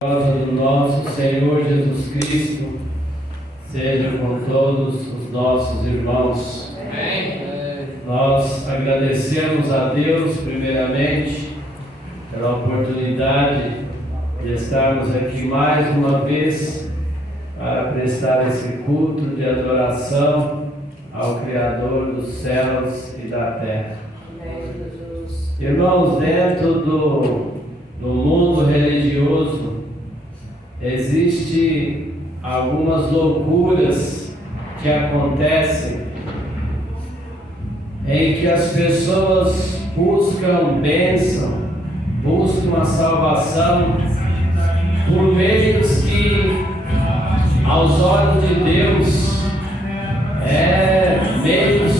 Do nosso Senhor Jesus Cristo seja com todos os nossos irmãos. Amém. Nós agradecemos a Deus primeiramente pela oportunidade de estarmos aqui mais uma vez para prestar esse culto de adoração ao Criador dos céus e da terra. Irmãos, dentro do mundo religioso existe algumas loucuras que acontecem em que as pessoas buscam bênção, buscam a salvação por meios que aos olhos de Deus meios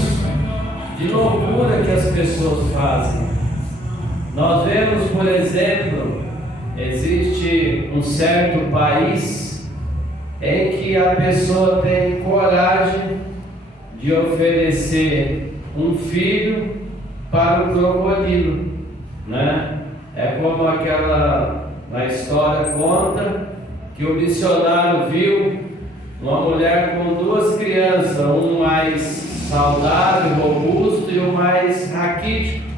de loucura que as pessoas fazem. Nós vemos, por exemplo, existe um certo país em que a pessoa tem coragem de oferecer um filho para o crocodilo, né? É como na história conta que o missionário viu uma mulher com duas crianças, um mais saudável, robusto e um mais raquítico.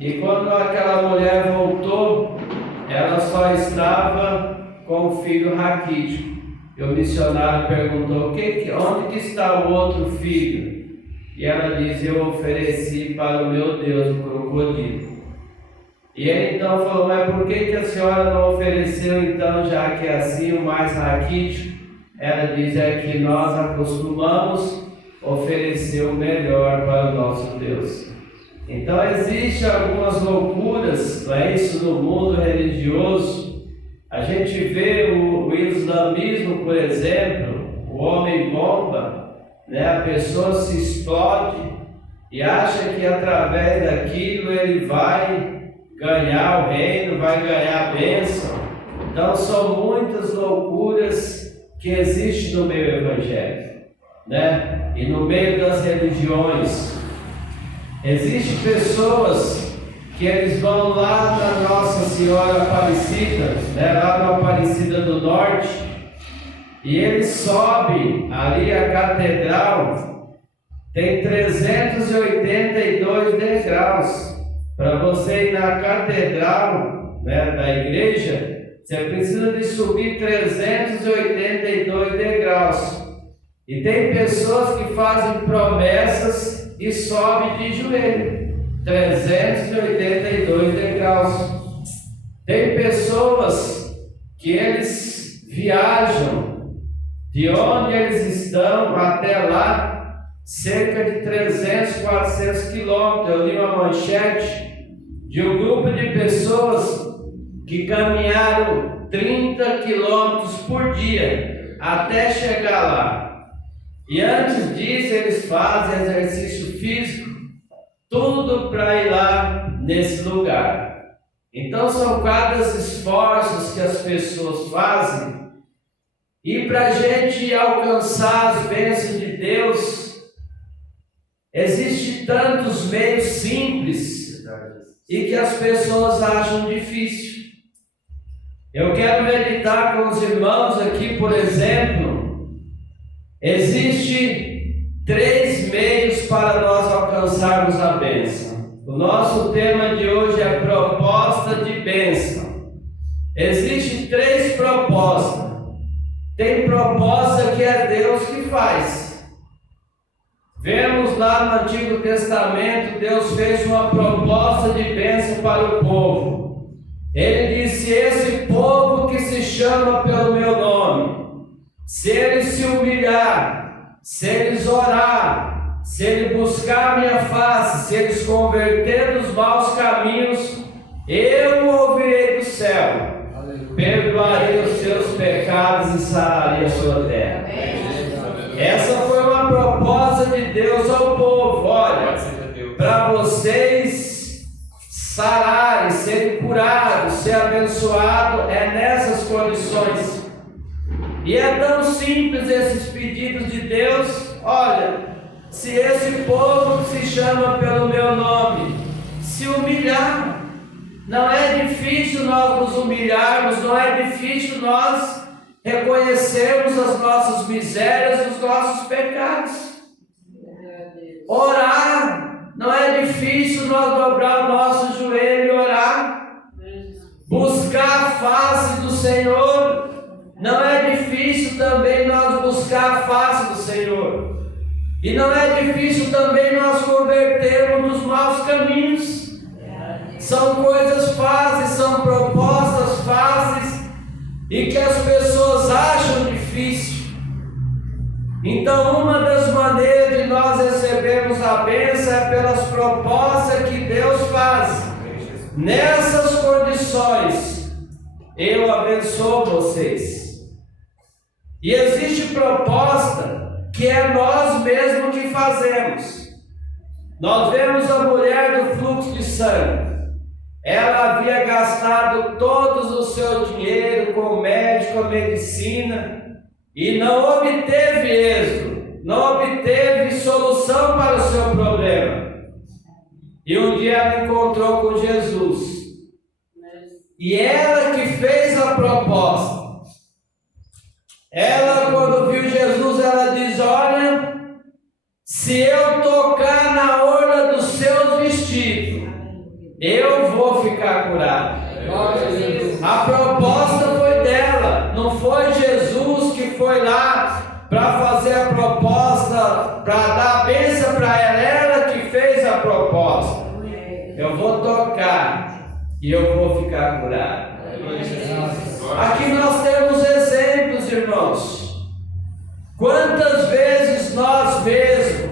E quando aquela mulher voltou, ela só estava com o filho raquítico. E o missionário perguntou: onde que está o outro filho? E ela diz: eu ofereci para o meu Deus o crocodilo. E ele então falou: mas por que a senhora não ofereceu então, já que é assim, o mais raquítico? Ela diz: é que nós acostumamos oferecer o melhor para o nosso Deus. Então existem algumas loucuras, não é isso, no mundo religioso. A gente vê o islamismo, por exemplo, o homem bomba, né? A pessoa se explode e acha que através daquilo ele vai ganhar o reino, vai ganhar a bênção. Então são muitas loucuras que existem no meio evangélico, né? E no meio das religiões. Existem pessoas que eles vão lá na Nossa Senhora Aparecida, né, lá na Aparecida do Norte, e eles sobem ali a catedral, tem 382 degraus. Para você ir na catedral, né, da igreja, você precisa de subir 382 degraus. E tem pessoas que fazem promessas e sobe de joelho, 382 degraus. Tem pessoas que eles viajam de onde eles estão até lá, cerca de 300, 400 quilômetros. Eu li uma manchete de um grupo de pessoas que caminharam 30 quilômetros por dia até chegar lá. E antes disso eles fazem exercício físico, tudo para ir lá nesse lugar. Então são cada esforços que as pessoas fazem. E para a gente alcançar as bênçãos de Deus, existem tantos meios simples e que as pessoas acham difícil. Eu quero meditar com os irmãos aqui, por exemplo. Existem 3 meios para nós alcançarmos a bênção. O nosso tema de hoje é proposta de bênção. Existem 3 propostas. Tem proposta que é Deus que faz. Vemos lá no Antigo Testamento, Deus fez uma proposta de bênção para o povo. Ele disse: esse povo que se chama pelo meu nome, se ele se humilhar, se eles orar, se ele buscar a minha face, se eles converter dos maus caminhos, eu o ouvirei do céu, perdoarei os seus pecados e sararei a sua terra. Essa foi uma proposta de Deus ao povo. Olha, para vocês sararem, serem curados, ser abençoados, é nessas condições. E é tão simples esses pedidos de Deus. Olha, se esse povo que se chama pelo meu nome se humilhar, Não é difícil nós nos humilharmos, não é difícil nós reconhecermos as nossas misérias, os nossos pecados. Orar, não é difícil nós dobrar o nosso joelho e orar. Buscar a face do Senhor, não é difícil também nós buscar a face do Senhor. E não é difícil também nós convertermos dos maus caminhos. São coisas fáceis, são propostas fáceis e que as pessoas acham difícil. Então, uma das maneiras de nós recebermos a bênção é pelas propostas que Deus faz. Nessas condições, eu abençoo vocês. E existe proposta que é nós mesmos que fazemos. Nós vemos a mulher do fluxo de sangue. Ela havia gastado todo o seu dinheiro com o médico, a medicina, e não obteve êxito, não obteve solução para o seu problema. E um dia ela encontrou com Jesus. E ela que fez a proposta. Ela, quando viu Jesus, ela diz: olha, se eu tocar na orla dos seus vestidos, eu vou ficar curado. A proposta foi dela, não foi Jesus que foi lá para fazer a proposta, para dar a bênção para ela. Ela que fez a proposta. Eu vou tocar e eu vou ficar curado. Aqui nós temos exemplos, irmãos. Quantas vezes nós mesmos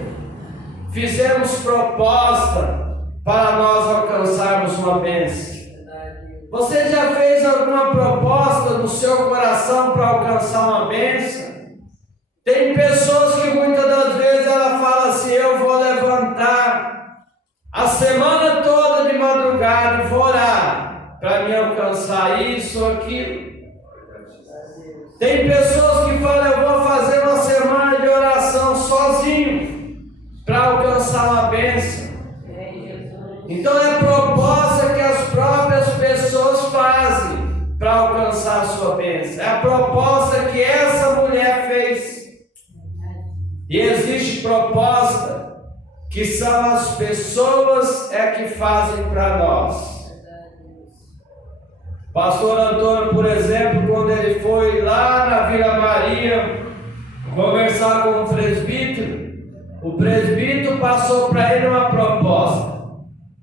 fizemos proposta para nós alcançarmos uma bênção? Você já fez alguma proposta no seu coração para alcançar uma bênção? Tem pessoas que muitas das vezes ela fala assim: eu vou levantar a semana toda de madrugada e vou orar para me alcançar isso ou aquilo. Tem pessoas que falam: eu vou fazer uma semana de oração sozinho para alcançar uma bênção. Então é proposta que as próprias pessoas fazem para alcançar a sua bênção. É a proposta que essa mulher fez. E existe proposta que são as pessoas que fazem para nós. Pastor Antônio, por exemplo, quando ele foi lá na Vila Maria conversar com o presbítero passou para ele uma proposta: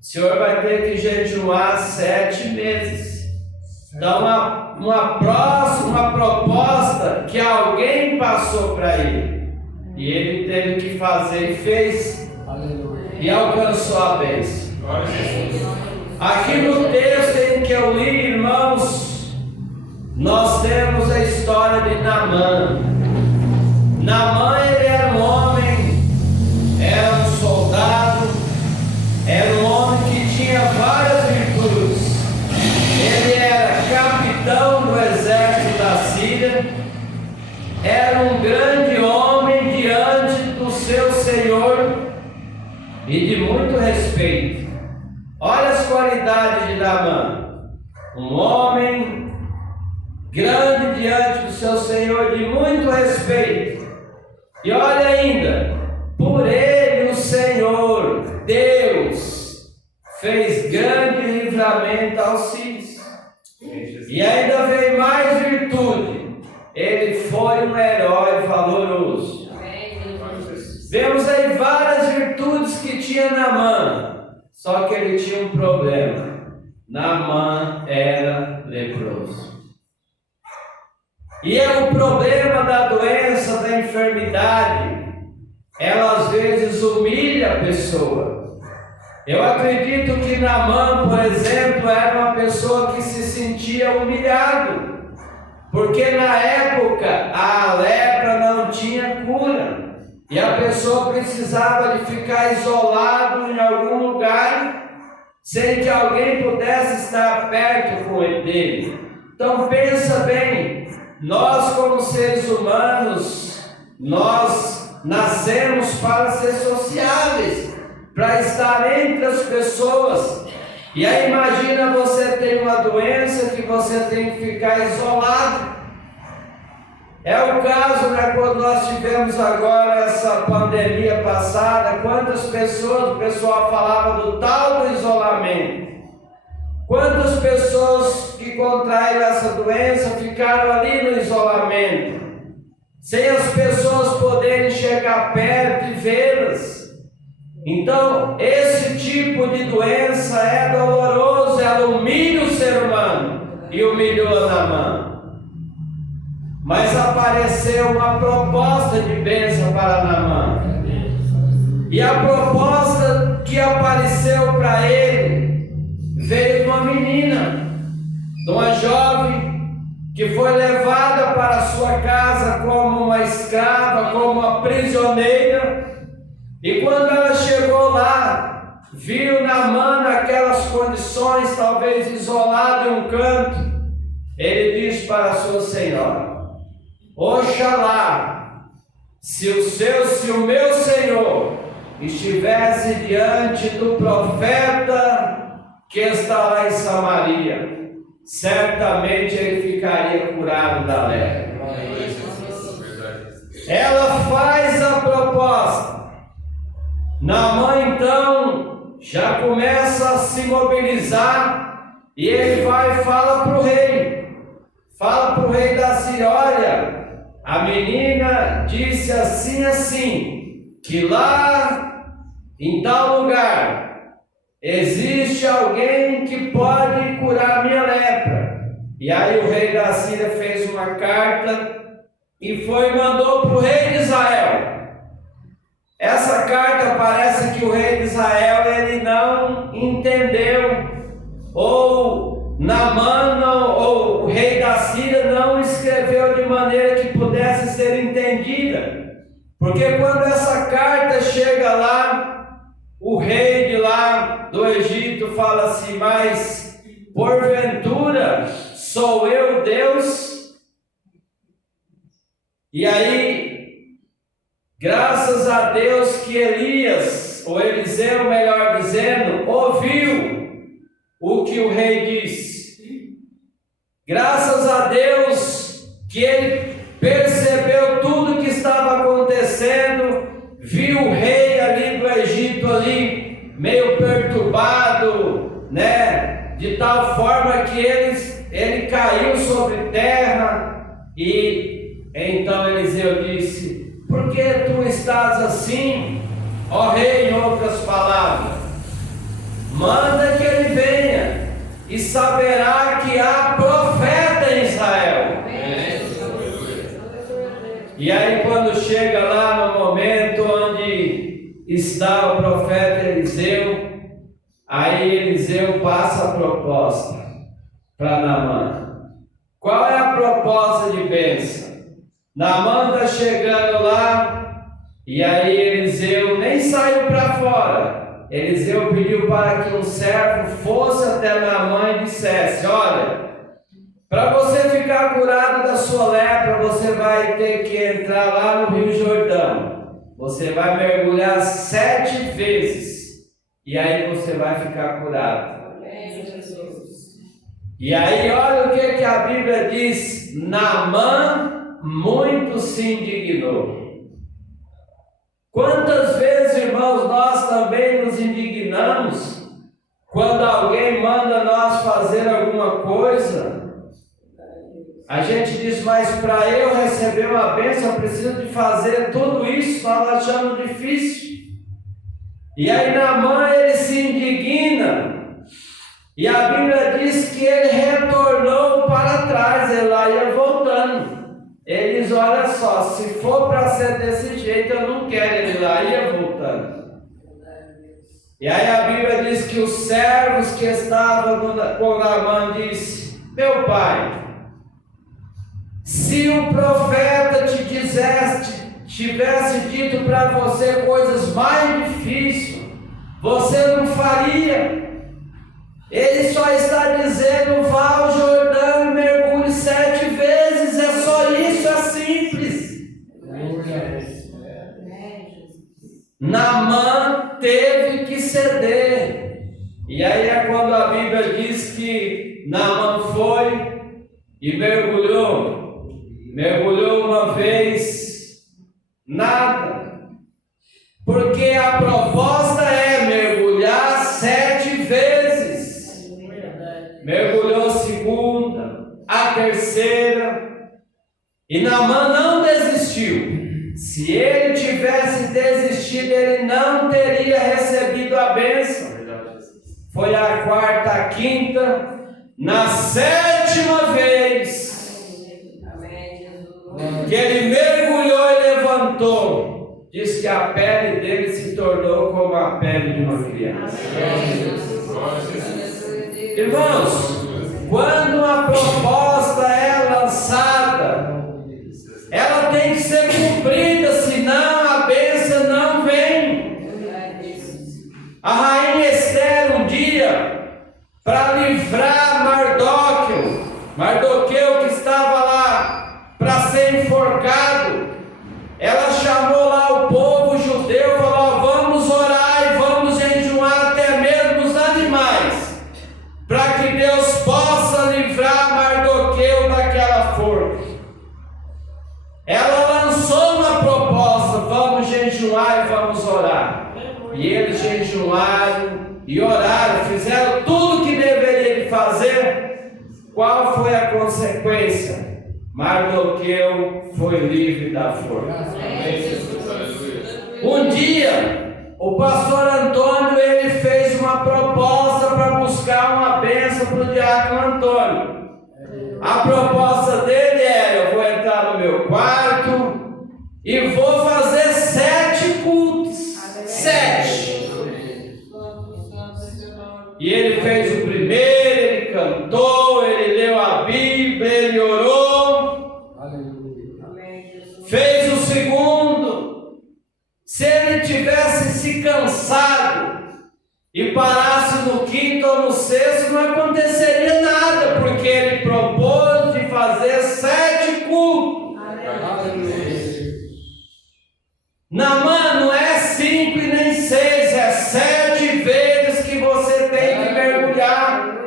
o senhor vai ter que jejuar 7 meses. Então, uma proposta que alguém passou para ele. E ele teve que fazer e fez. Aleluia. E alcançou a bênção. Aqui no texto em que eu li, irmãos, nós temos a história de Naamã. Naamã, ele era um homem, era um soldado, era um homem que tinha várias virtudes. Ele era capitão do exército da Síria, era um grande homem diante do seu Senhor e de muito respeito. Olha as qualidades de Naamã: um homem grande diante do seu Senhor, de muito respeito. E olha ainda, por ele o Senhor, Deus, fez grande livramento aos filhos. E ainda veio mais virtude: ele foi um herói valoroso. Vemos aí várias virtudes que tinha Naamã, só que ele tinha um problema: Naamã era leproso. E é o problema da doença, da enfermidade, ela às vezes humilha a pessoa. Eu acredito que Naamã, por exemplo, era uma pessoa que se sentia humilhado, porque na época a lepra não tinha cura, e a pessoa precisava de ficar isolado em algum lugar, sem que alguém pudesse estar perto com ele. Então pensa bem, nós como seres humanos, nós nascemos para ser sociáveis, para estar entre as pessoas. E aí imagina você tem uma doença que você tem que ficar isolado. É o caso, né, quando nós tivemos agora essa pandemia passada, quantas pessoas, o pessoal falava do tal do isolamento. Quantas pessoas que contraíram essa doença ficaram ali no isolamento, sem as pessoas poderem chegar perto e vê-las. Então, esse tipo de doença é doloroso, ela humilha o ser humano e humilhou Naamã. Mas apareceu uma proposta de bênção para Naamã. E a proposta que apareceu para ele veio de uma menina, de uma jovem que foi levada para a sua casa como uma escrava, como uma prisioneira. E quando ela chegou lá, viu Naamã naquelas condições, talvez isolado em um canto, ele disse para a sua senhora: Oxalá, se o meu Senhor estivesse diante do profeta que está lá em Samaria, certamente ele ficaria curado da lepra. Ela faz a proposta. Naamã então já começa a se mobilizar e ele vai e fala para o rei. Fala para o rei da Síria: olha, a menina disse assim, que lá em tal lugar existe alguém que pode curar minha lepra. E aí o rei da Síria fez uma carta e foi e mandou para o rei de Israel. Essa carta parece que o rei de Israel ele não entendeu, ou Naamã ou o rei da Síria não escreveu de maneira que pudesse ser entendida. Porque quando essa carta chega lá, o rei de lá do Egito fala assim: mas porventura sou eu Deus? E aí, graças a Deus que Elias, ou Eliseu melhor dizendo, ouviu o que o rei disse. Graças a Deus que ele percebeu tudo que estava acontecendo, viu o rei ali do Egito ali meio perturbado, né? De tal forma que ele caiu sobre terra. E então Eliseu disse: por que tu estás assim, ó rei? Em outras palavras, manda que ele venha e saberá que há profeta em Israel. E aí quando chega lá no momento onde está o profeta Eliseu, aí Eliseu passa a proposta para Naamã. Qual é a proposta de bênção? Naamã está chegando lá, e aí Eliseu nem saiu para fora. Eliseu pediu para que um servo fosse até Naamã e dissesse: olha, para você ficar curado da sua lepra, você vai ter que entrar lá no Rio Jordão. Você vai mergulhar 7 vezes, e aí você vai ficar curado. E aí olha o que a Bíblia diz: Naamã muito se indignou. Quantas vezes, irmãos, nós também nos indignamos quando alguém manda nós fazer alguma coisa? A gente diz: mas para eu receber uma bênção eu preciso de fazer tudo isso, nós achamos difícil. E aí Naamã ele se indigna. E a Bíblia diz que ele retornou para trás, ele lá ia voltando. Ele diz: olha só, se for para ser desse jeito, eu não quero. Ele lá ia voltando. E aí a Bíblia diz que os servos que estavam com Naamã disse: meu pai, se o profeta tivesse dito para você coisas mais difíceis, você não faria. Ele só está dizendo: vá ao Jordão e mergulhe 7 vezes, é só isso, é simples. Naamã teve que ceder. E aí é quando a Naamã foi e mergulhou uma vez, nada, porque a proposta é mergulhar 7 vezes. Mergulhou a segunda, a terceira, e Naamã não desistiu. Se ele tivesse desistido, ele não teria recebido a bênção. Foi a quarta, a quinta, na 7ª vez que ele mergulhou e levantou, diz que a pele dele se tornou como a pele de uma criança. Irmãos, quando uma proposta é lançada, ela tem que ser cumprida, senão a bênção não vem. A rainha Esther, um dia, para livrar Mardoqueu que estava lá para ser enforcado, ela chamou lá o povo judeu e falou: vamos orar e vamos enjoar até mesmo os animais, para que Deus possa livrar Mardoqueu daquela forca. Ela lançou uma proposta: vamos jejuar e vamos orar. E eles jejuaram e oraram, fizeram tudo o que deveria de fazer. Qual foi a consequência? Mardoqueu foi livre da forca. Um dia, o pastor Antônio, ele fez uma proposta para buscar uma bênção para o diácono Antônio. A proposta dele era: eu vou entrar no meu quarto e vou fazer 7 cultos. 7. E ele fez o primeiro, ele cantou, ele leu a Bíblia, ele orou. Fez o segundo. Se ele tivesse se cansado e parasse no 5º ou no 6º, não aconteceria nada, porque ele propôs de fazer 7 cultos. Naamã, não é 5 e nem 6, é 7 vezes que você tem que mergulhar.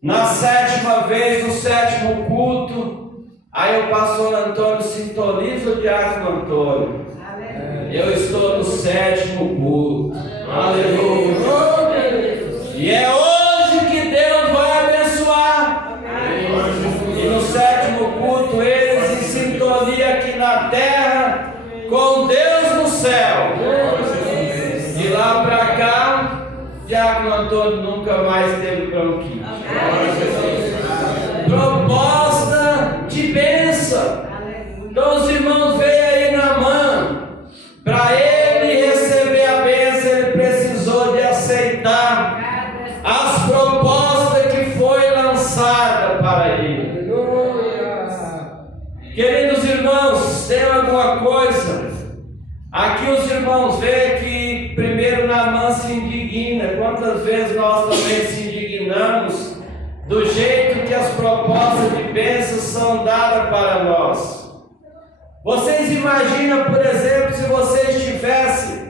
Na 7ª vez, no 7º culto, aí o pastor Antônio sintoniza o diácono Antônio. Eu estou no 7º culto. Aleluia. E é hoje que Deus vai abençoar. E no 7º culto, eles em sintonia aqui na terra com Deus no céu. De lá para cá, diácono Antônio nunca mais teve bronquite. Proposta de bênção. Então os irmãos veem aí Naamã. Para ele receber a bênção, ele precisou de aceitar as propostas que foi lançada para ele. Queridos irmãos, tem alguma coisa? Aqui os irmãos veem que primeiro Naamã se indigna. Quantas vezes nós também se indignamos do jeito que as propostas de bênção são dadas para nós? Vocês imaginam, por exemplo, se você estivesse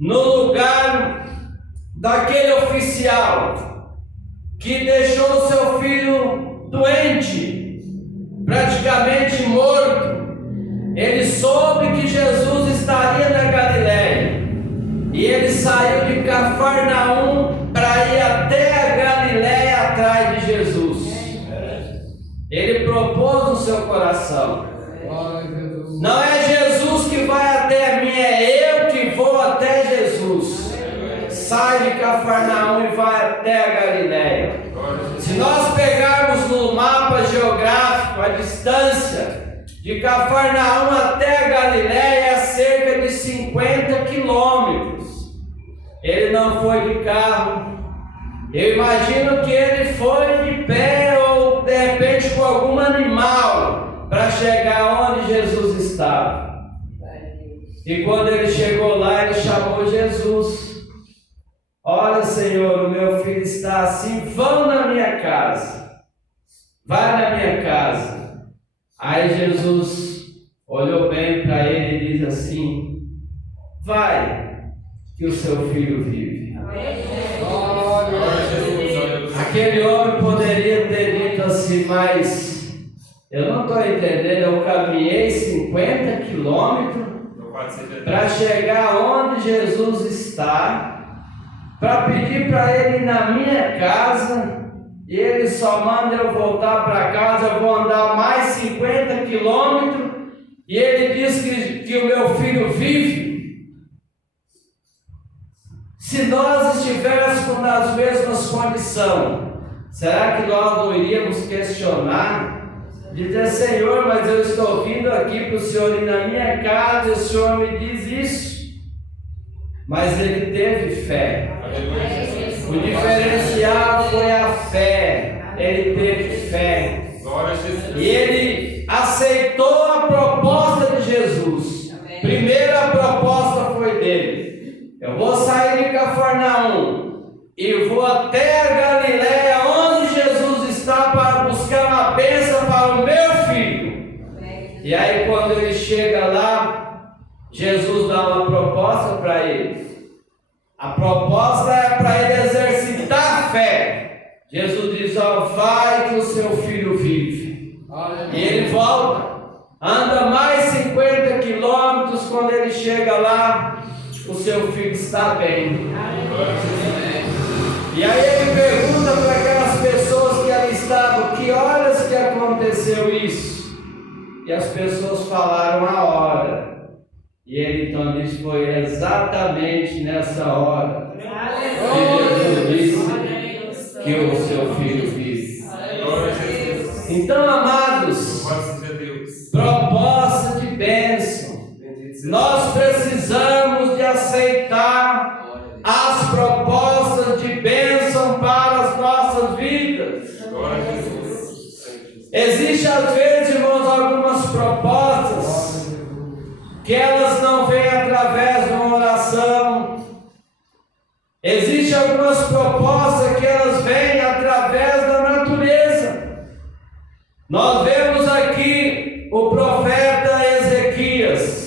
no lugar daquele oficial que deixou seu filho doente, praticamente morto. Ele soube que Jesus estaria na Galileia e ele saiu de Cafarnaum para ir até a Galileia atrás de Jesus. Ele propôs no seu coração: não é Jesus que vai até mim, é eu que vou até Jesus. Sai de Cafarnaum e vai até a Galileia. Se nós pegarmos no mapa geográfico a distância de Cafarnaum até a Galileia é cerca de 50 quilômetros. Ele não foi de carro. Eu imagino que ele foi de pé ou de repente com algum animal para chegar onde Jesus estava. E quando ele chegou lá, ele chamou Jesus. Olha, Senhor, o meu filho está assim, vão na minha casa. Vai na minha casa. Aí Jesus olhou bem para ele e disse assim: vai, que o seu filho vive. Aquele homem poderia ter dito assim, mas eu não estou entendendo, eu caminhei 50 quilômetros para chegar onde Jesus está, para pedir para ele ir na minha casa, e ele só manda eu voltar para casa, eu vou andar mais 50 quilômetros, e ele diz que o meu filho vive. Se nós estivéssemos nas mesmas condições, será que nós não iríamos questionar? Dizer, Senhor, mas eu estou vindo aqui para o Senhor ir na minha casa e o Senhor me diz isso. Mas ele teve fé. O diferencial foi a fé. Ele teve fé. E ele aceitou a proposta de Jesus. Primeiro a proposta foi dele. Eu vou sair de Cafarnaum e vou até a Galiléia, onde Jesus está, para buscar uma bênção para o meu filho. E aí quando ele chega lá, Jesus dá uma proposta para ele. A proposta é para ele exercitar a fé. Jesus diz, ó, vai que o seu filho vive. E ele volta, anda mais 50 quilômetros, quando ele chega lá, o seu filho está bem. E aí ele pergunta para aquelas pessoas que ali estavam, que horas que aconteceu isso? E as pessoas falaram a hora. E ele então disse, foi exatamente nessa hora que Jesus disse que o seu filho vive. Então, amados, proposta de bênção. Nós precisamos de aceitar as propostas de bênção para as nossas vidas. Existem às vezes, irmãos, algumas propostas que elas não vêm através de uma oração. Existem algumas propostas que elas vêm através da natureza. Nós vemos aqui o profeta Ezequias.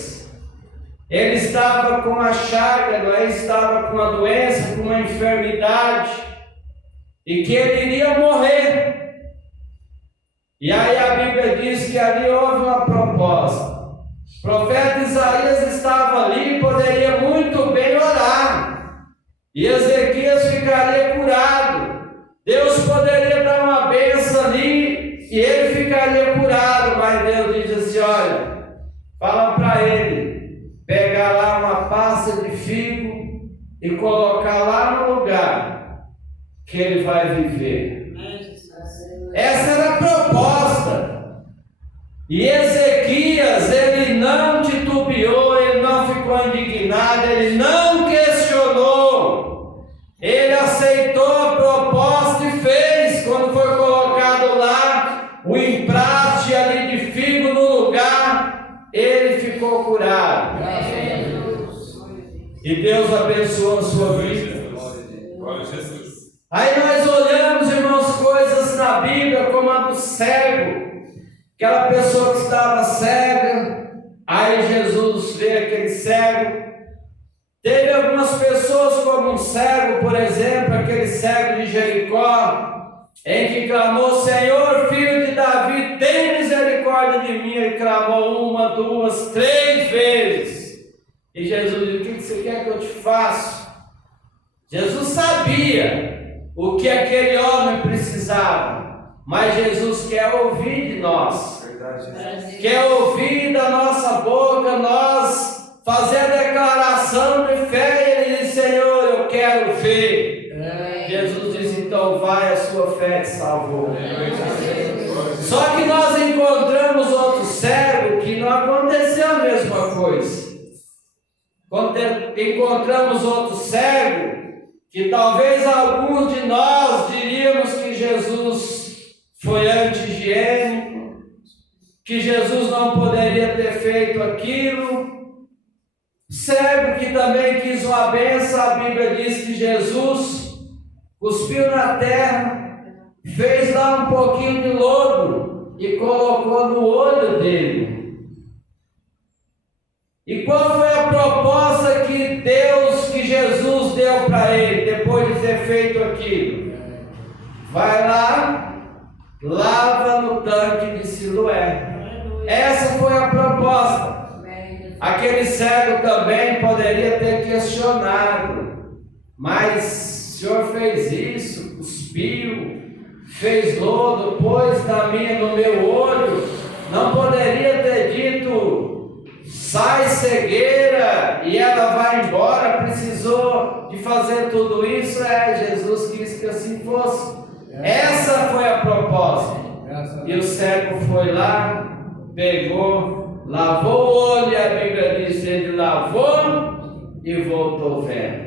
Ele estava com a chaga, não é? Estava com uma doença, com uma enfermidade, e que ele iria morrer. E aí a Bíblia diz que ali houve uma proposta. O profeta Isaías estava ali e poderia muito bem orar, e Ezequias ficaria curado. Deus poderia dar uma bênção ali e ele ficaria curado, mas Deus diz assim, olha, fala para ele pegar lá uma pasta de figo e colocar lá no lugar que ele vai viver. Essa era a proposta. E Ezequias, ele não titubeou, ele não ficou indignado, ele não questionou. Ele aceitou a proposta e fez. Quando foi colocado lá o empraste ali de figo no lugar, ele ficou curado. E Deus abençoou a sua vida. Glória a Jesus. Aí nós olhamos, irmãos, coisas na Bíblia como a do cego. Aquela pessoa que estava cega, aí Jesus vê aquele cego. Teve algumas pessoas como um cego, por exemplo, aquele cego de Jericó, em que clamou, Senhor, filho de Davi, tem misericórdia de mim. Ele clamou 1, 2, 3 vezes. E Jesus disse, o que você quer que eu te faça? Jesus sabia o que aquele homem precisava, mas Jesus quer ouvir de nós. Verdade. Quer ouvir da nossa boca, nós fazer a declaração de fé. Ele diz, Senhor, eu quero ver. Jesus diz, então vai, a sua fé te salvou. Só que nós encontramos outro cego que não aconteceu a mesma coisa. Encontramos outro cego que talvez alguns de nós diríamos que Jesus foi anti-higiênico, que Jesus não poderia ter feito aquilo. Cego que também quis uma bênção, a Bíblia diz que Jesus cuspiu na terra, fez lá um pouquinho de lodo e colocou no olho dele. E qual foi a proposta que Jesus deu para ele, depois de ter feito aquilo? vai lá, lava no tanque de Siloé. Essa foi a proposta. Aquele cego também poderia ter questionado, mas o Senhor fez isso, cuspiu, fez lodo, pôs no meu olho, não poderia ter dito, sai cegueira e ela vai embora, precisou de fazer tudo isso? Jesus quis que assim fosse. Essa foi a proposta. E o cego foi lá, pegou, lavou o olho, e a Bíblia diz, ele lavou e voltou vendo.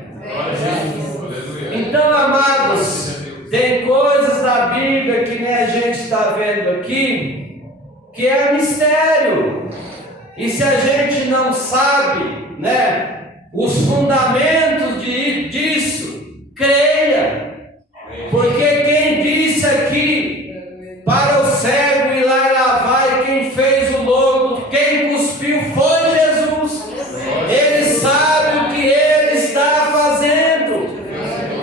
Então, amados, tem coisas da Bíblia que nem a gente está vendo aqui, que é mistério. E se a gente não sabe, os fundamentos disso, creia. Porque quem disse aqui para o cego ir lá e lavar, e quem fez o lodo, quem cuspiu foi Jesus. Ele sabe o que ele está fazendo.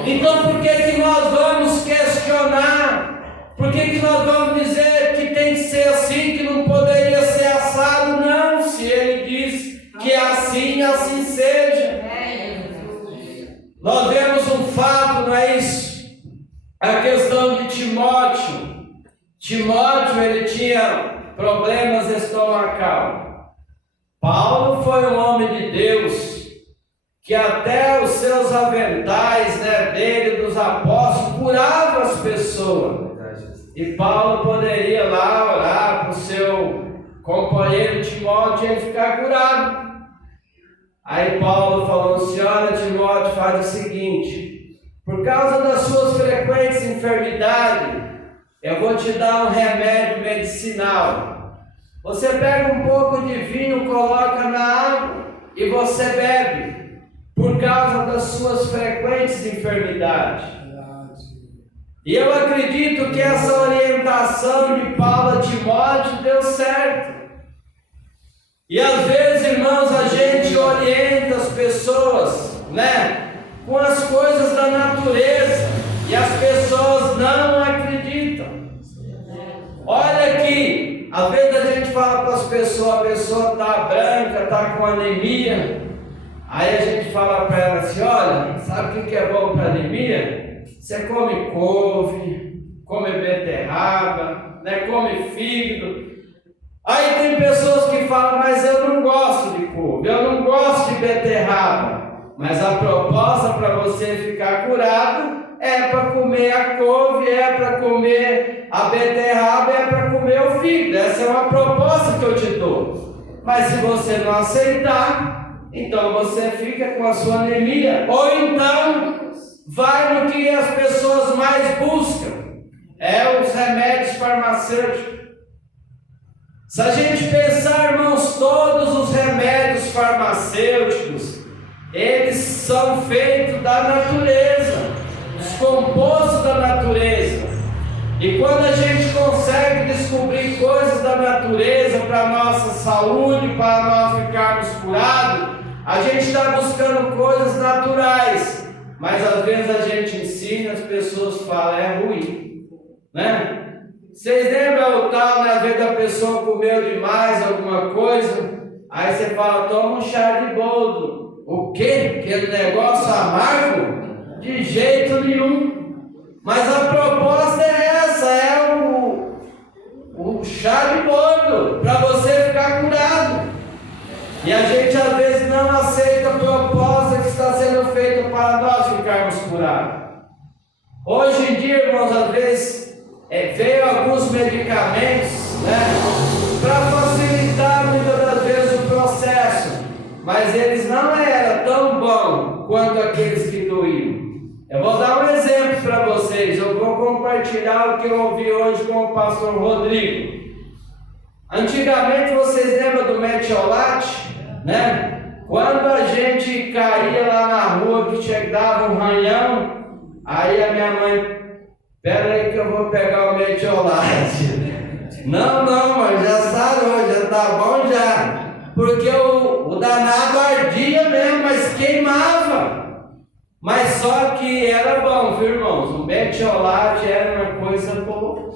Então por que nós vamos questionar? Por que nós vamos dizer que tem que ser assim, que não poderia ser assado? Não, se ele diz que é assim, assim seja. Nós vemos um fato, não é isso? A questão de Timóteo. Timóteo, ele tinha problemas estomacais. Paulo foi um homem de Deus, que até os seus aventais, dele, dos apóstolos, curava as pessoas. E Paulo poderia lá orar para o seu companheiro Timóteo e ele ficar curado. Aí Paulo falou assim, olha Timóteo, faz o seguinte, por causa das suas frequentes enfermidades, eu vou te dar um remédio medicinal. Você pega um pouco de vinho, coloca na água e você bebe, por causa das suas frequentes enfermidades. E eu acredito que essa orientação de Paulo a Timóteo deu certo. E às vezes, irmãos, a gente orienta as pessoas, com as coisas da natureza, e as pessoas não acreditam. Olha aqui, às vezes a gente fala para as pessoas, a pessoa está branca, está com anemia, aí a gente fala para ela assim, olha, sabe o que é bom para anemia? Você come couve, come beterraba, come fígado. Aí tem pessoas que falam, mas eu não gosto de couve, eu não gosto de beterraba. Mas a proposta para você ficar curado é para comer a couve, é para comer a beterraba, é para comer o fígado. Essa é uma proposta que eu te dou. Mas se você não aceitar, então você fica com a sua anemia. Ou então, vai no que as pessoas mais buscam, os remédios farmacêuticos. Se a gente pensar, irmãos, todos os remédios farmacêuticos, eles são feitos da natureza, os compostos da natureza. E quando a gente consegue descobrir coisas da natureza para a nossa saúde, para nós ficarmos curados, a gente está buscando coisas naturais. Mas às vezes a gente ensina, as pessoas falam, é ruim, Vocês lembram o tal, às vezes a pessoa comeu demais alguma coisa, aí você fala, toma um chá de boldo. O quê? Aquele negócio amargo? De jeito nenhum. Mas a proposta é essa, é o chá de boldo, para você ficar curado. E a gente às vezes não aceita a proposta que está sendo feita para nós ficarmos curados. Hoje em dia, irmãos, às vezes veio alguns medicamentos, para facilitar muitas das vezes o processo. Mas eles não eram tão bons quanto aqueles que doíam. Eu vou dar um exemplo para vocês. Eu vou compartilhar o que eu ouvi hoje com o pastor Rodrigo. Antigamente, vocês lembram do metiolate? Quando a gente caía lá na rua, que chegava um ranhão, aí a minha mãe, espera aí que eu vou pegar o metiolate. Não, mas já sarou, já tá bom já. Porque o danado ardia mesmo, mas queimava. Mas só que era bom, viu, irmãos? O metiolate era uma coisa boa,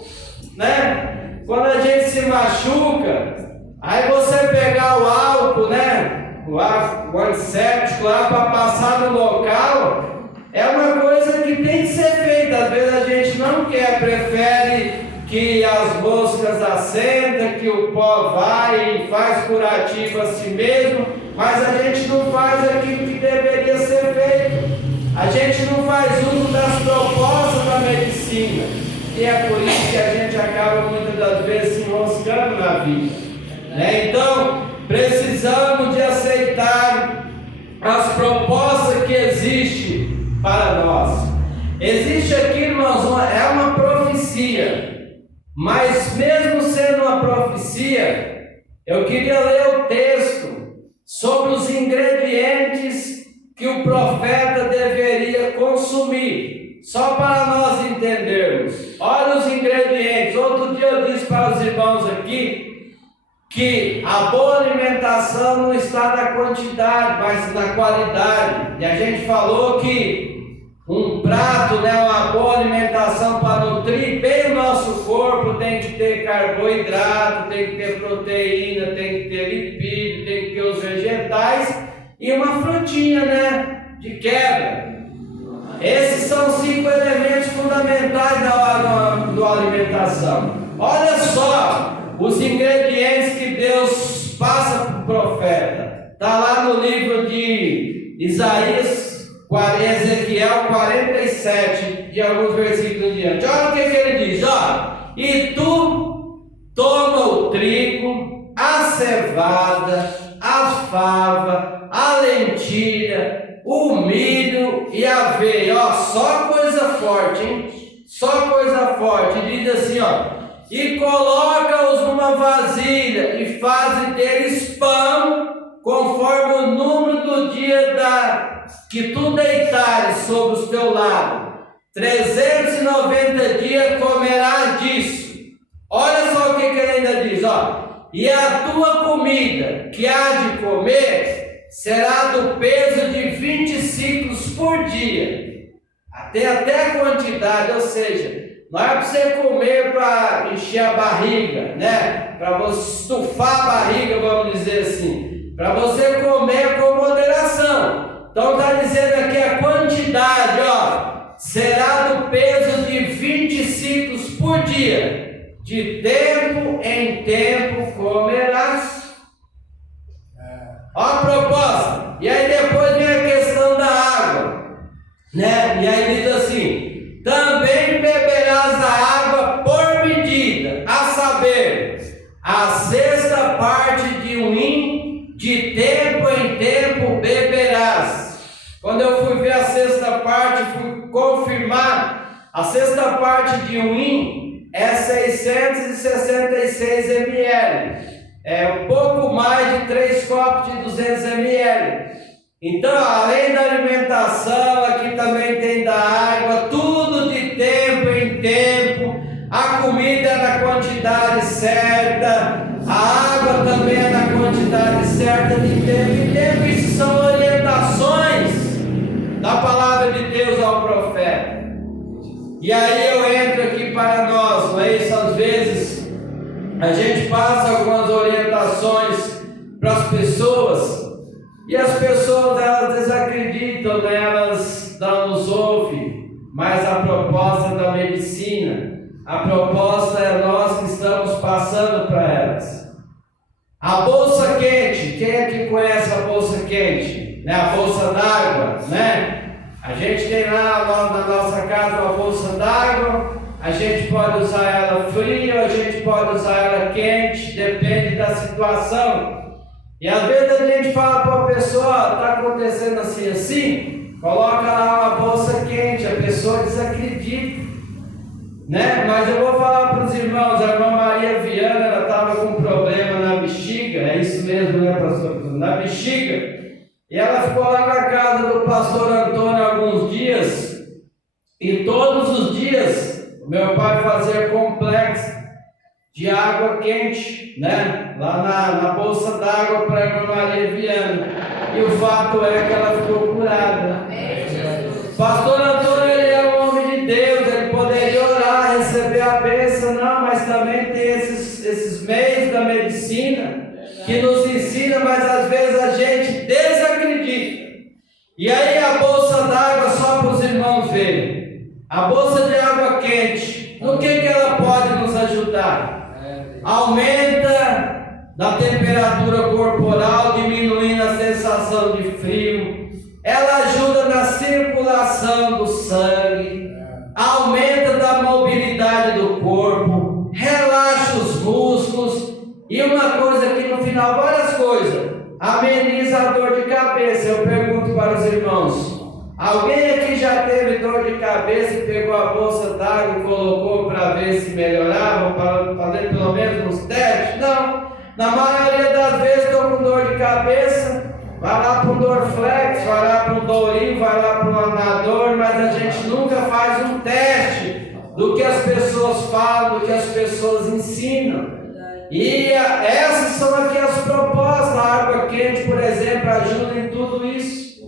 né? Quando a gente se machuca, aí você pegar o álcool, né? O antisséptico lá para passar no local, é uma coisa que tem que ser feita. Às vezes a gente não quer, prefere que as moscas assentam, que o pó vai e faz curativo a si mesmo, mas a gente não faz aquilo que deveria ser feito. A gente não faz uso das propostas da medicina, e é por isso que a gente acaba muitas das vezes se enroscando na vida, né? Então, precisamos de aceitar as propostas que existem para nós. Existe aqui, irmãos, é uma profecia, mas mesmo sendo uma profecia, eu queria ler o texto sobre os ingredientes que o profeta deveria consumir, só para nós entendermos. Olha os ingredientes. Outro dia eu disse para os irmãos aqui que a boa alimentação não está na quantidade, mas na qualidade. E a gente falou que um prato, né, uma boa alimentação para nutrir bem o nosso corpo, tem que ter carboidrato, tem que ter proteína, tem que ter lipídio, tem que ter os vegetais e uma frutinha, né, de quebra. Esses são 5 elementos fundamentais da alimentação. Olha só os ingredientes que Deus passa para o profeta. Está lá no livro de Ezequiel 47, de alguns versículos diante. Olha o que ele diz, ó. E tu toma o trigo, a cevada, a fava, a lentilha, o milho e a aveia. Ó, só coisa forte, hein? Só coisa forte. Diz assim, ó. E coloca-os numa vasilha e faz deles pão, conforme o número do dia que tu deitares sobre o teu lado. 390 dias comerás disso. Olha só o que ele ainda diz, ó. E a tua comida que há de comer será do peso de 20 ciclos por dia. Até a quantidade, ou seja, não é para você comer para encher a barriga, né? Para você estufar a barriga, vamos dizer assim. Para você comer com moderação. Então está dizendo aqui a quantidade, ó. Será do peso de 20 ciclos por dia. De tempo em tempo comerás. Ó a proposta. E aí depois vem a questão da água, né? E aí diz assim: também beberás a água por medida, a saber, a sexta parte de um hin, de tempo em tempo beberás. Quando eu fui ver a sexta parte, fui confirmar, a sexta parte de um hin é 666 ml, é um pouco mais de 3 copos de 200 ml. Então, além da alimentação, aqui também tem da água, tudo de tempo em tempo. A comida é na quantidade certa, a água também é na quantidade certa, de tempo em tempo. Isso são orientações da palavra de Deus ao profeta. E aí eu entro aqui para nós, não é isso? Às vezes a gente passa algumas orientações para as pessoas e as pessoas elas desacreditam, né? Elas não nos ouvem. Mas a proposta da medicina, a proposta é nós que estamos passando para elas. A bolsa quente, quem aqui conhece a bolsa quente? Né? A bolsa d'água, né? A gente tem lá na nossa casa uma bolsa d'água, a gente pode usar ela fria, a gente pode usar ela quente, depende da situação. E às vezes a gente fala para a pessoa, está acontecendo assim, coloca lá uma bolsa quente, a pessoa desacredita, né? Mas eu vou falar para os irmãos, a irmã Maria Viana, ela estava com um problema na bexiga, é isso mesmo, né, pastor? Na bexiga. E ela ficou lá na casa do pastor Antônio alguns dias, e todos os dias meu pai fazia complexo de água quente, né? Lá na bolsa d'água para a irmã Maria Viana. E o fato é que ela ficou curada. Pastor Antônio, ele é um homem de Deus, ele poderia orar, receber a bênção, não, mas também tem esses meios da medicina que nos ensina, mas às vezes a gente desacredita. E aí a bolsa d'água, só para os irmãos verem, a bolsa de água quente, no que ela pode nos ajudar? Aumenta a temperatura corporal, diminuindo a sensação de frio. Ela ajuda na circulação do sangue, aumenta a mobilidade do corpo, relaxa os músculos e uma coisa aqui no final, várias coisas, ameniza a dor de cabeça. Eu pergunto para os irmãos, alguém aqui já teve dor de cabeça e pegou a bolsa d'água e colocou para ver se melhorava, para fazer pelo menos uns testes? Não, na maioria das vezes estou com dor de cabeça, vai lá para um Dorflex, vai lá para um Dorinho, vai lá para um Anador, mas a gente nunca faz um teste do que as pessoas falam, do que as pessoas ensinam. E essas são aqui as propostas. A água quente, por exemplo, ajuda em tudo isso.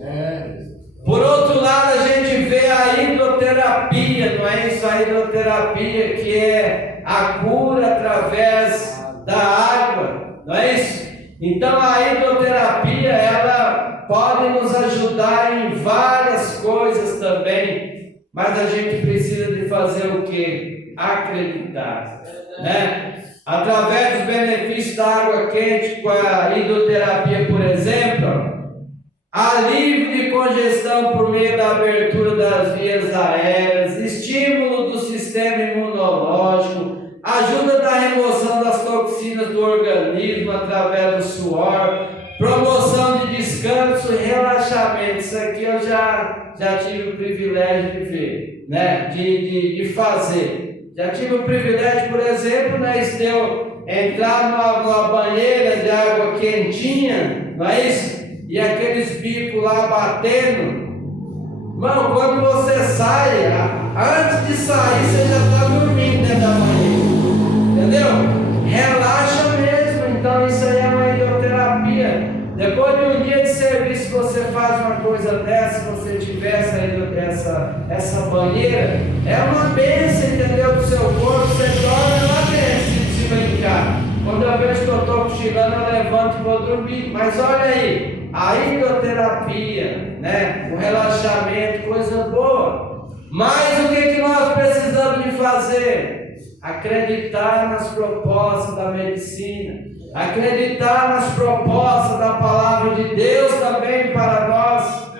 Por outro lado, a gente vê a hidroterapia, não é isso? A hidroterapia que é a cura através da água, não é isso? Então a hidroterapia, ela pode nos ajudar em várias coisas também, mas a gente precisa de fazer o quê? Acreditar, né? Através dos benefícios da água quente com a hidroterapia, por exemplo, alívio de congestão por meio da abertura das vias aéreas, estímulo do sistema imunológico, ajuda na remoção das toxinas do organismo através do suor, promoção de descanso e relaxamento. Isso aqui eu já tive o privilégio de ver, né? de fazer. Já tive o privilégio, por exemplo, né, de eu entrar numa banheira de água quentinha, não é isso? E aqueles bicos lá batendo. Irmão, quando você sai, antes de sair, você já está dormindo dentro da banheira. Entendeu? Relaxa mesmo. Então isso aí é uma hidroterapia. Depois de um dia de serviço, você faz uma coisa dessa, se você tiver essa banheira, é uma bênção, entendeu? Do seu corpo, você dorme lá dentro, se brincar. Quando eu vejo que eu estou cochilando, eu levanto e vou dormir. Mas olha aí, a hidroterapia, né? O relaxamento, coisa boa. Mas o que nós precisamos de fazer? Acreditar nas propostas da medicina. Acreditar nas propostas da palavra de Deus também para nós.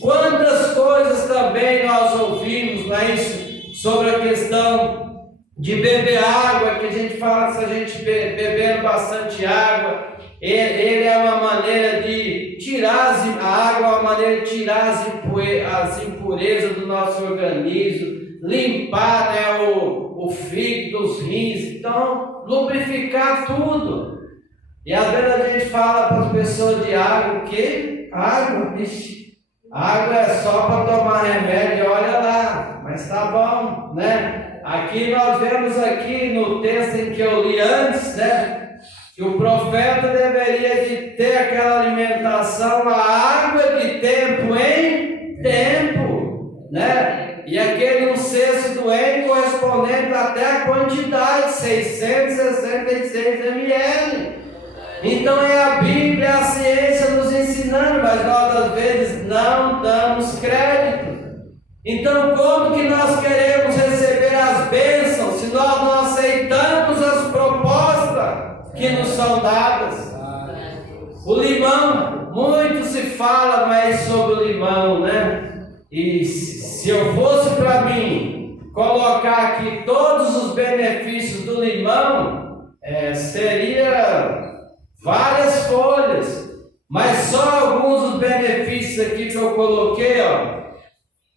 Quantas coisas também nós ouvimos, não é isso? Sobre a questão de beber água, que a gente fala, se a gente beber bastante água, ele é uma maneira de tirar a água, é uma maneira de tirar as impurezas do nosso organismo, limpar, né, o fígado, os rins, então lubrificar tudo. E às vezes a gente fala para as pessoas de água, o quê? Água, bicho. Água é só para tomar remédio, olha lá, mas tá bom, né? Aqui nós vemos aqui no texto em que eu li antes, né? Que o profeta deveria de ter aquela alimentação, a água de tempo em tempo, né? E aquele 1/6 do N correspondente até a quantidade, 666 ml. Então é a Bíblia, a ciência nos ensinando, mas nós às vezes não damos crédito. Então como que nós queremos receber as bênçãos se nós não aceitamos as propostas que nos são dadas? O limão, muito se fala mais sobre o limão, né? E se eu fosse para mim colocar aqui todos os benefícios do limão, seria várias folhas, mas só alguns dos benefícios aqui que eu coloquei, ó.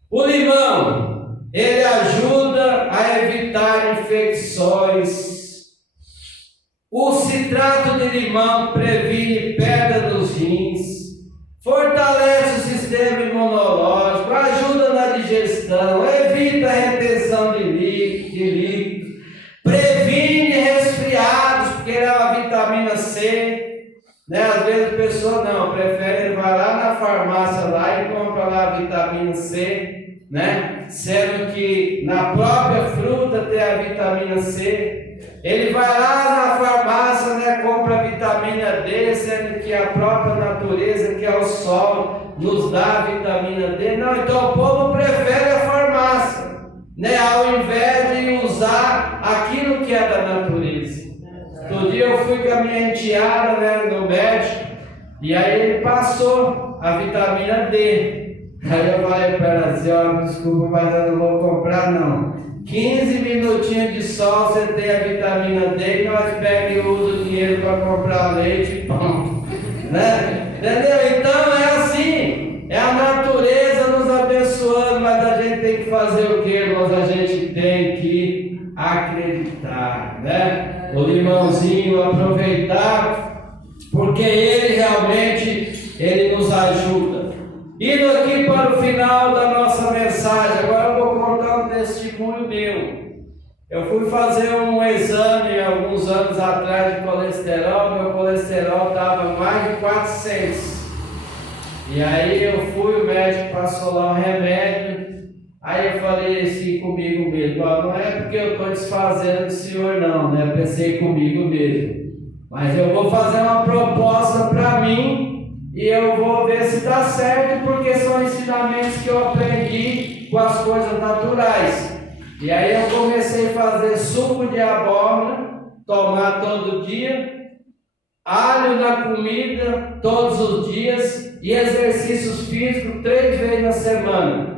O limão, ele ajuda a evitar infecções. O citrato de limão previne pedra dos rins, fortalece o sistema imunológico, ajuda na digestão, evita a retenção de líquidos, previne resfriados, porque ele é uma vitamina C, né? Às vezes a pessoa não, prefere, vai lá na farmácia lá e compra lá a vitamina C, né? Sendo que na própria fruta tem a vitamina C. Ele vai lá na farmácia, né? Compra a vitamina D, sendo que a própria natureza, que é o sol, nos dá a vitamina D. Não, então o povo prefere a farmácia, né? Ao invés de usar aquilo que é da natureza. Todo dia eu fui com a minha enteada, né, no médico, e aí ele passou a vitamina D. Aí eu falei para ela assim: ó, desculpa, mas eu não vou comprar não. 15 minutinhos de sol você tem a vitamina D, e nós pegamos e usamos o dinheiro para comprar leite e pão, né? Entendeu? Então é assim, é a natureza nos abençoando, mas a gente tem que fazer o que, irmãos? A gente tem que acreditar, né? O limãozinho, aproveitar, porque ele realmente, ele nos ajuda. Indo aqui para o final da nossa mensagem, agora eu vou contar um testemunho meu. Eu fui fazer um exame alguns anos atrás de colesterol, meu colesterol estava mais de 400. E aí eu fui, o médico passou lá um remédio. Aí eu falei assim comigo mesmo: não é porque eu estou desfazendo do senhor não, né? Eu pensei comigo mesmo, mas eu vou fazer uma proposta para mim e eu vou ver se dá certo, porque são ensinamentos que eu aprendi com as coisas naturais. E aí eu comecei a fazer suco de abóbora, tomar todo dia, alho na comida todos os dias e exercícios físicos 3 vezes na semana.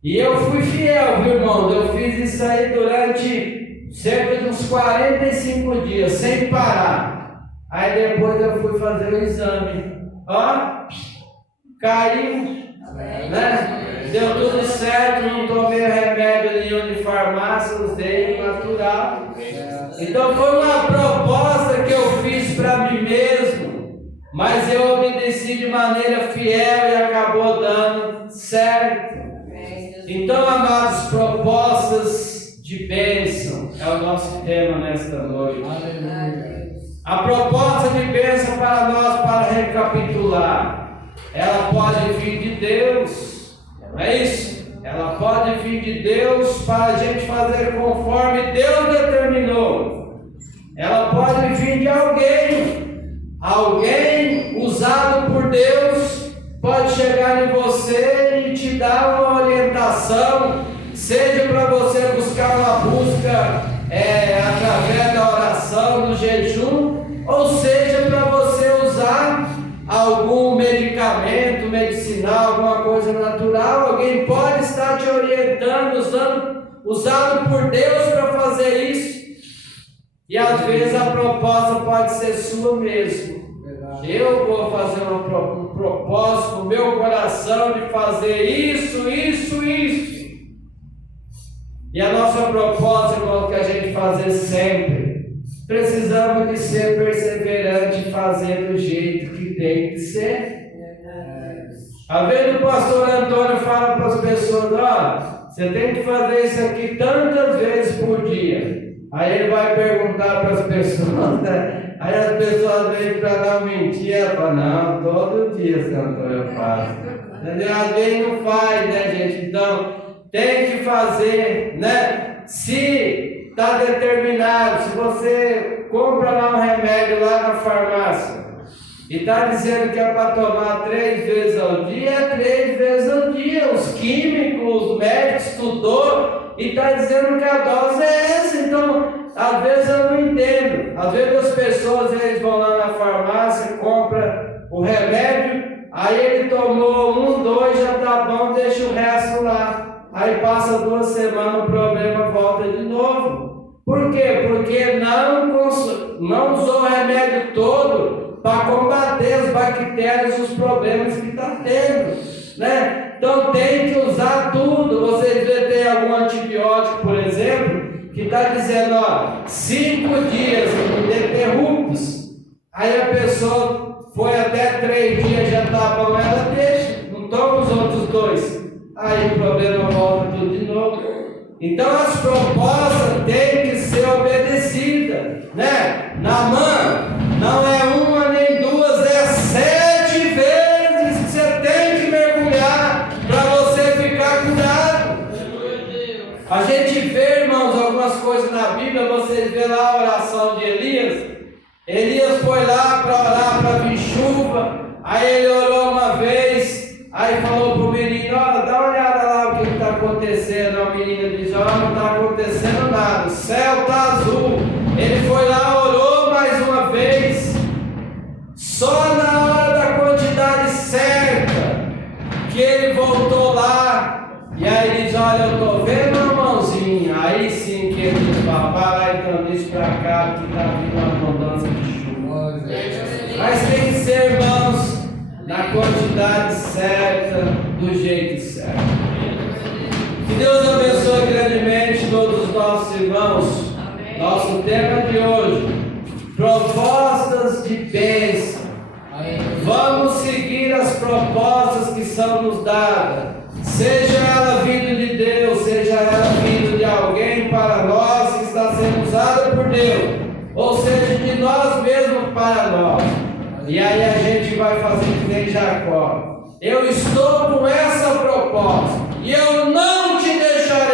E eu fui fiel, viu, irmão? Eu fiz isso aí durante cerca de uns 45 dias, sem parar. Aí depois eu fui fazer o exame. Ó, caiu, né? Deu tudo certo, não tomei remédio nenhum de farmácia, usei natural. Então foi uma proposta que eu fiz para mim mesmo, mas eu obedeci de maneira fiel e acabou dando certo. Então, amados, propostas de bênção é o nosso tema nesta noite. A proposta de bênção para nós, para recapitular, ela pode vir de Deus, não é isso? Ela pode vir de Deus para a gente fazer conforme Deus determinou. Ela pode vir de alguém usado por Deus. Pode chegar em você e te dar uma orientação, seja para você buscar uma busca através da oração, do jejum, ou seja para você usar algum medicamento medicinal, alguma coisa natural. Alguém pode estar te orientando, usado por Deus para fazer isso, e às vezes a proposta pode ser sua mesmo. Eu vou fazer um propósito no meu coração de fazer isso. E a nossa proposta, irmão, que a gente fazer sempre, precisamos de ser perseverante e fazer do jeito que tem que ser. Às vezes o pastor Antônio fala para as pessoas: ó, você tem que fazer isso aqui tantas vezes por dia. Aí ele vai perguntar para as pessoas, né? Aí as pessoas vêm para dar mentira, falam: não, todo dia, seu Antônio, eu faço. Entendeu? Às vezes não faz, né, gente? Então, tem que fazer, né? Se está determinado, se você compra lá um remédio lá na farmácia e está dizendo que é para tomar 3 vezes ao dia, é 3 vezes ao dia. Os químicos, os médicos estudou e está dizendo que a dose é essa. Então, às vezes eu não entendo. Às vezes as pessoas, eles vão lá na farmácia, compram o remédio, aí ele tomou 1, 2, já está bom, deixa o resto lá. Aí passa 2 semanas, o problema volta de novo. Por quê? Porque não usou o remédio todo para combater as bactérias, os problemas que está tendo, né? Então tem que usar tudo. Você tem algum antibiótico, por exemplo, que está dizendo, ó, 5 dias ininterruptos. Aí a pessoa foi até 3 dias, já está bom, ela deixa, não toma os outros 2. Aí o problema volta tudo de novo. Então as propostas têm que ser obedecidas, né? Naamã não é 1 nem 2, é 7 vezes que você tem que mergulhar para você ficar curado. lá a oração de Elias. Elias foi lá para orar para vir chuva. Aí ele orou uma vez. Aí falou para o menino: olha, dá uma olhada lá o que está acontecendo. A menina diz: olha, não está acontecendo nada, o céu está azul. Ele foi lá, orou mais uma vez. Só na hora da quantidade certa que ele voltou lá. E aí ele diz: olha, eu estou vendo uma mãozinha. Aí sim que ele diz: papai, então diz para cá que está vindo uma abundância de chuva. Mas tem que ser, irmãos, na quantidade certa, do jeito certo. Que Deus abençoe grandemente todos os nossos irmãos. Amém. Nosso tema de hoje: propostas de bênção. Vamos seguir as propostas que são nos dadas, seja ela vindo de Deus, seja ela vindo de alguém para nós que está sendo usada por Deus, ou seja, de nós mesmos para nós. E aí a gente vai fazer que nem Jacó: eu estou com essa proposta e eu não te deixarei